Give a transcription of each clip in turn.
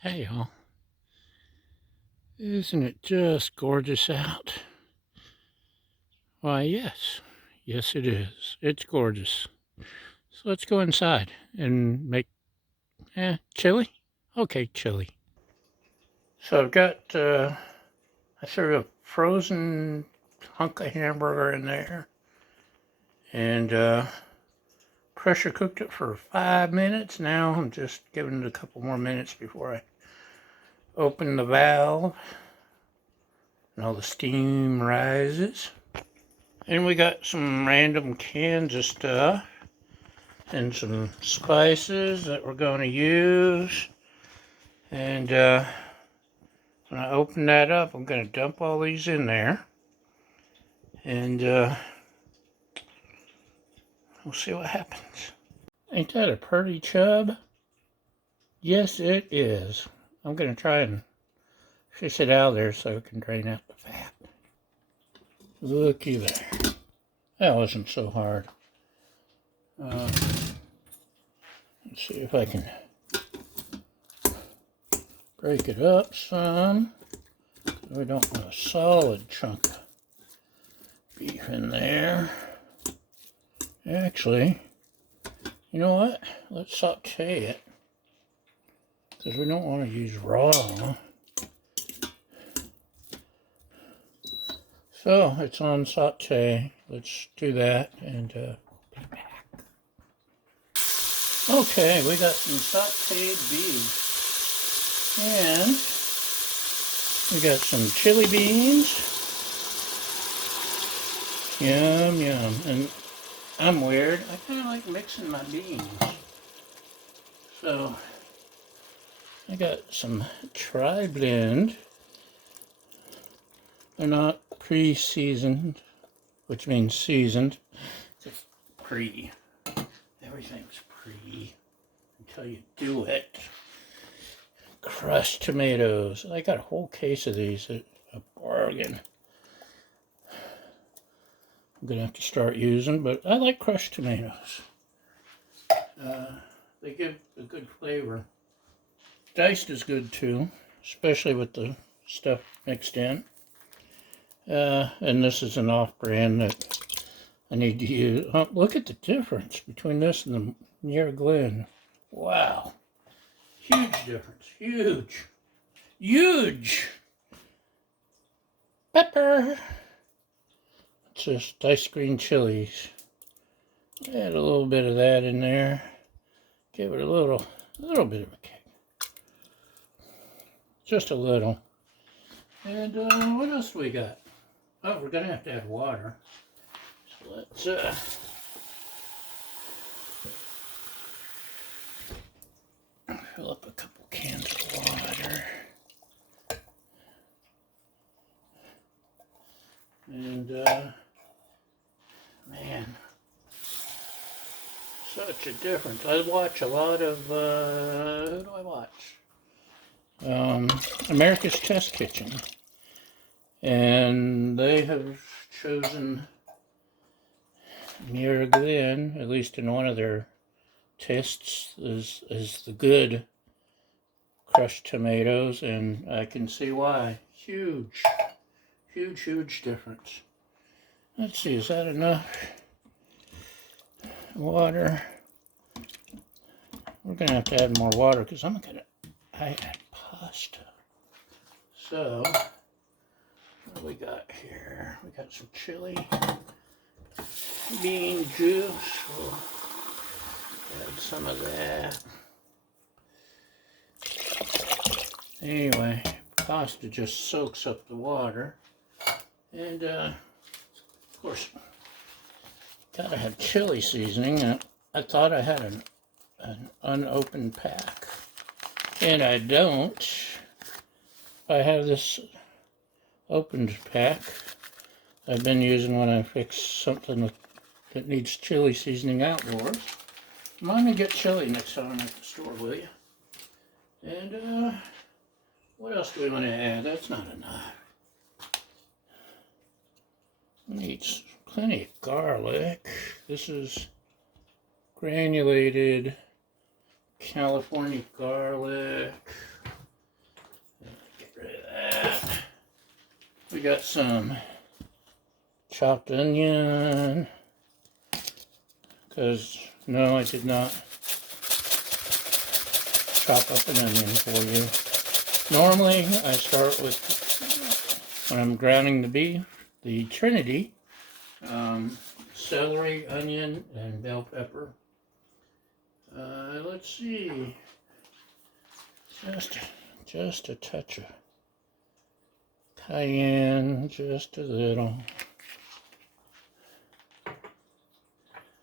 Hey y'all, isn't it just gorgeous out? Why, yes it is. It's gorgeous. So let's go inside and make, chili? Okay, chili. So I've got, I threw a frozen hunk of hamburger in there and pressure cooked it for 5 minutes. Now I'm just giving it a couple more minutes before I open the valve and all the steam rises. And we got some random cans of stuff and some spices that we're going to use. And when I open that up, I'm going to dump all these in there. And we'll see what happens. Ain't that a pretty chub? Yes, it is. I'm going to try and fish it out of there so it can drain out the fat. Looky there. That wasn't so hard. Let's see if I can break it up some. We don't want a solid chunk of beef in there. Actually, you know what? Let's saute it because we don't want to use raw. So it's on saute. Let's do that and be back. Okay, we got some sauteed beef and we got some chili beans. Yum, yum. And I'm weird. I kind of like mixing my beans. So I got some tri-blend. They're not pre-seasoned, which means seasoned. It's pre. Everything's pre until you do it. Crushed tomatoes. I got a whole case of these at a bargain. I'm going to have to start using, but I like crushed tomatoes. They give a good flavor. Diced is good too, especially with the stuff mixed in. And this is an off-brand that I need to use. Look at the difference between this and the Muir Glen. Wow. Huge difference. Huge. Huge. Pepper. It's just diced green chilies. Add a little bit of that in there. Give it a little bit of a kick. Just a little. And what else do we got? Oh, we're going to have to add water. So let's fill up a couple cans of water. And man, such a difference. I watch a lot of, who do I watch? America's Test Kitchen. And they have chosen Muir Glen, at least in one of their tests, is the good crushed tomatoes, and I can see why. Huge, huge, huge difference. Let's see, is that enough water? We're going to have to add more water because I add pasta. So, what do we got here? We got some chili, bean juice. We'll add some of that. Anyway, pasta just soaks up the water. And, of course, gotta have chili seasoning. I thought I had an unopened pack. And I don't. I have this opened pack I've been using when I fix something that needs chili seasoning outdoors. Mind me get chili next time I'm at the store, will you? And what else do we want to add? That's not enough. Needs plenty of garlic. This is granulated California garlic. we got some chopped onion, because no, I did not chop up an onion for you. Normally, I start with, when I'm grounding the beef, the Trinity, celery, onion, and bell pepper. Let's see, just a touch of cayenne, just a little.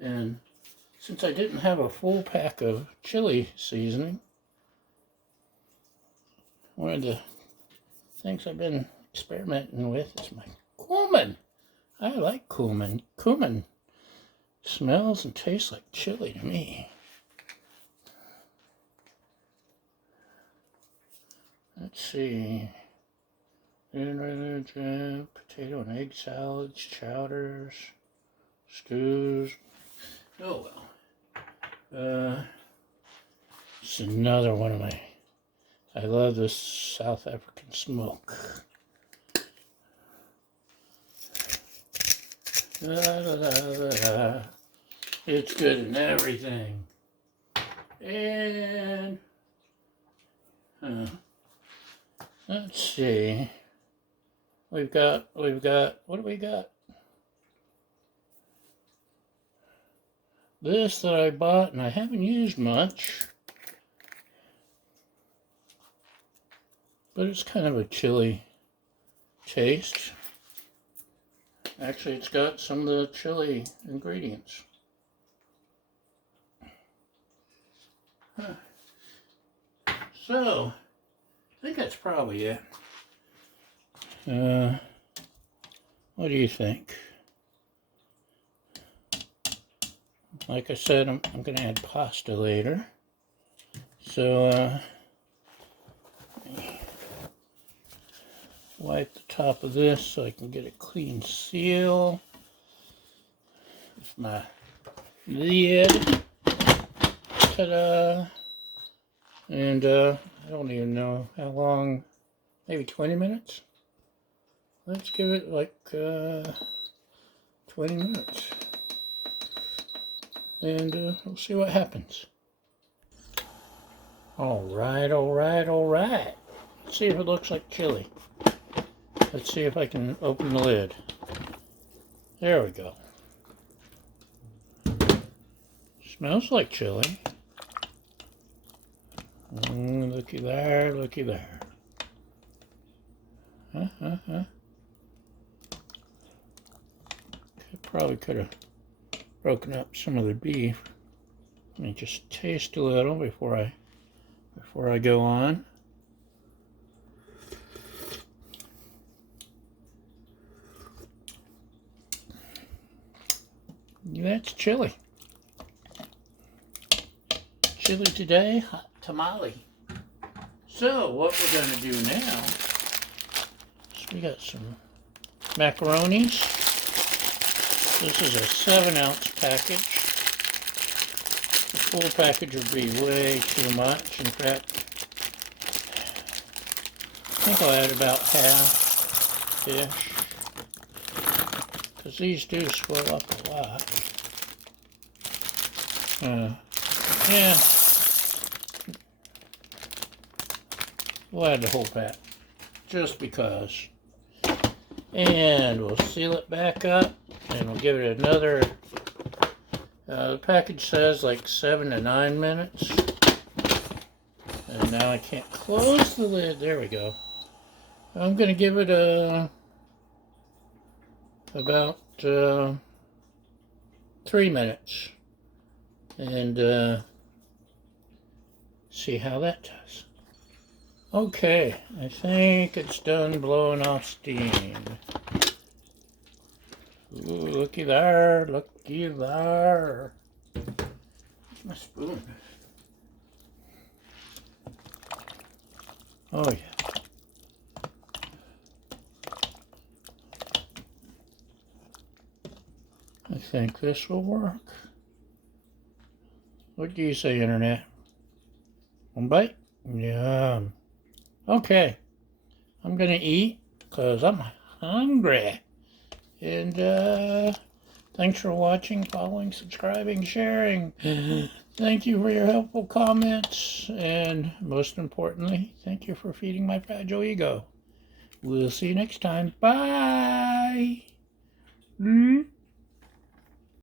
And since I didn't have a full pack of chili seasoning, one of the things I've been experimenting with is my cumin. I like cumin. Cumin smells and tastes like chili to me. Let's see. Potato and egg salads, chowders, stews. Oh well. It's another one of my. I love this South African smoke. It's good in everything. And let's see. We've got, what do we got? This that I bought and I haven't used much, but it's kind of a chili taste. Actually, it's got some of the chili ingredients. So, I think that's probably it. What do you think? Like I said, I'm going to add pasta later. So, wipe the top of this so I can get a clean seal with my lid. Ta-da! And I don't even know how long, maybe 20 minutes? Let's give it like 20 minutes. And we'll see what happens. Alright. Let's see if it looks like chili. Let's see if I can open the lid. There we go. Smells like chili. Looky there, looky there. Probably could have broken up some of the beef. Let me just taste a little before I go on. That's chili. Chili today, hot tamale. So what we're going to do now is we got some macaronis. This is a 7-ounce package. The full package would be way too much. In fact, I think I'll add about half-ish, because these do swell up a lot. Yeah, we'll add the whole pack, just because. And we'll seal it back up, and we'll give it another, the package says like 7 to 9 minutes. And now I can't close the lid. There we go. I'm going to give it about 3 minutes. And see how that does. Okay, I think it's done blowing off steam. Ooh, looky there, looky there. Where's my spoon? Oh yeah. I think this will work. What do you say, Internet? One bite? Yum. Okay. I'm gonna eat because I'm hungry. And thanks for watching, following, subscribing, sharing. Thank you for your helpful comments. And most importantly, thank you for feeding my fragile ego. We'll see you next time. Bye.